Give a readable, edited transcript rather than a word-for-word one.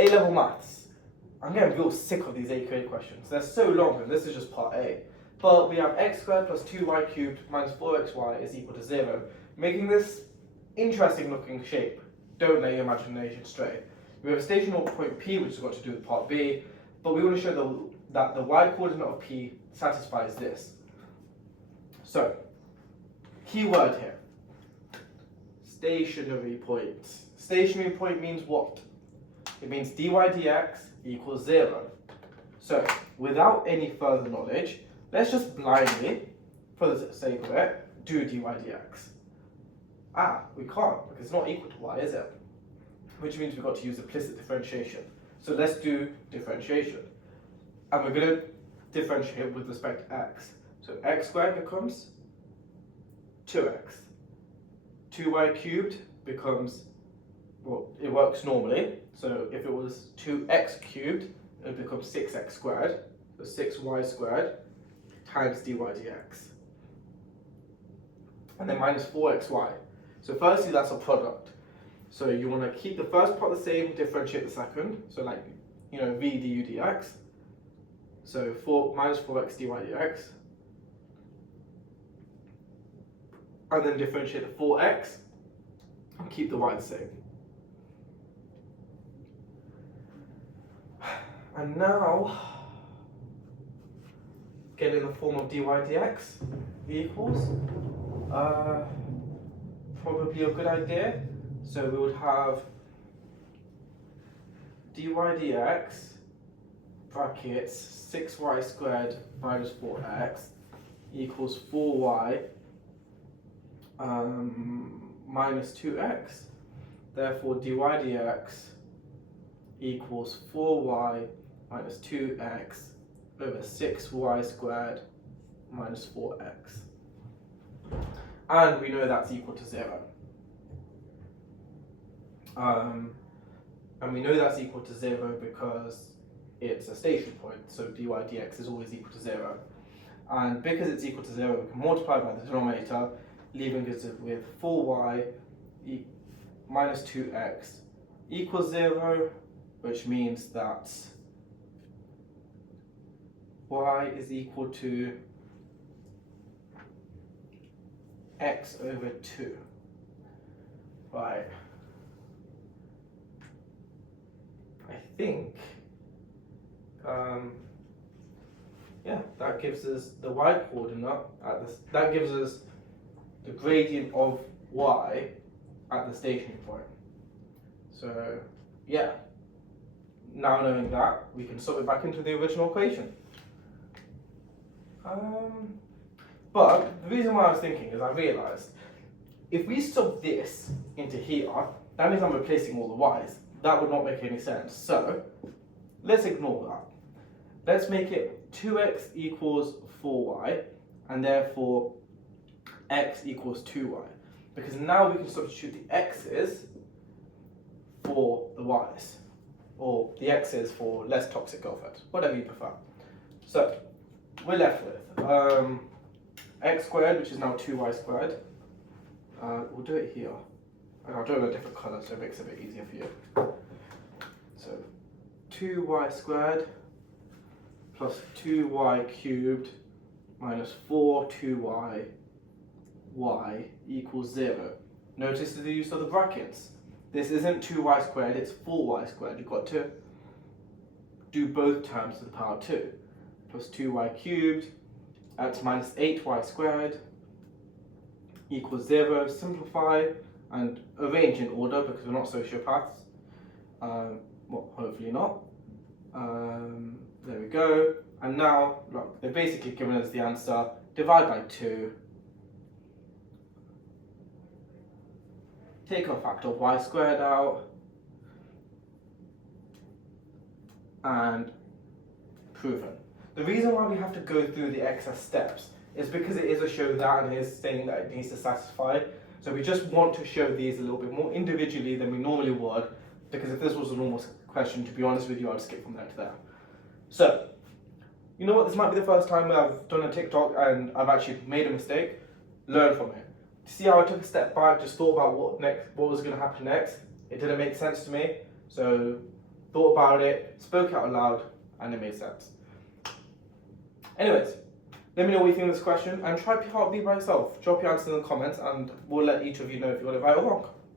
A-level maths. I'm getting real sick of these AQA questions. They're so long, and this is just part A. But we have x squared plus 2y cubed minus 4xy is equal to 0, making this interesting looking shape. Don't let your imagination stray. We have a stationary point P, which has got to do with part B, but we want to show that the y coordinate of P satisfies this. So, key word here. Stationary point. Stationary point means what? It means dy dx equals 0. So, without any further knowledge, let's just blindly, for the sake of it, do dy dx. We can't, because it's not equal to y, is it? Which means we've got to use implicit differentiation. So let's do differentiation. And we're going to differentiate with respect to x. So x squared becomes 2x. 2y cubed becomes, well, it works normally. So if it was 2x cubed, it would become 6x squared. So 6y squared times dy dx. And then minus 4xy. So firstly, that's a product. So you want to keep the first part the same, differentiate the second. So like, v du dx. So minus 4x dy dx. And then differentiate the 4x and keep the y the same. And now, get in the form of dy dx equals, probably a good idea. So we would have dy dx brackets 6y squared minus 4x equals 4y minus 2x. Therefore dy dx equals 4y minus 2x over 6y squared minus 4x. And we know that's equal to 0. And we know that's equal to 0 because it's a station point, so dy dx is always equal to 0. And because it's equal to 0, we can multiply by the denominator, leaving us with 4y minus 2x equals 0, which means that y is equal to x over 2. Right. I think, that gives us the y coordinate that gives us the gradient of y at the stationary point. So, yeah. Now knowing that, we can sort it back into the original equation. But the reason why I was thinking is I realised if we sub this into here, that means I'm replacing all the y's. That would not make any sense. So let's ignore that. Let's make it 2x equals 4y, and therefore x equals 2y. Because now we can substitute the x's for the y's, or the x's for less toxic girlfriends, whatever you prefer. So we're left with x squared, which is now 2y squared. We'll do it here. And I'll do it in a different colour so it makes it a bit easier for you. So 2y squared plus 2y cubed minus 4 y equals 0. Notice the use of the brackets. This isn't 2y squared, it's 4y squared. You've got to do both terms to the power 2. Plus 2y cubed, that's minus 8y squared equals 0. Simplify and arrange in order because we're not sociopaths. Well, hopefully not. There we go. And now, look, they've basically given us the answer. Divide by 2. Take a factor of y squared out. And proven. The reason why we have to go through the excess steps is because it is a show that and it is saying that it needs to satisfy. So we just want to show these a little bit more individually than we normally would, because if this was a normal question, to be honest with you, I'd skip from there to there. So, you know what, this might be the first time I've done a TikTok and I've actually made a mistake. Learn from it. See how I took a step back, just thought about what was going to happen next. It didn't make sense to me, so thought about it, spoke out loud, and it made sense. Anyways, let me know what you think of this question and try Part B by yourself. Drop your answers in the comments and we'll let each of you know if you got it right or wrong.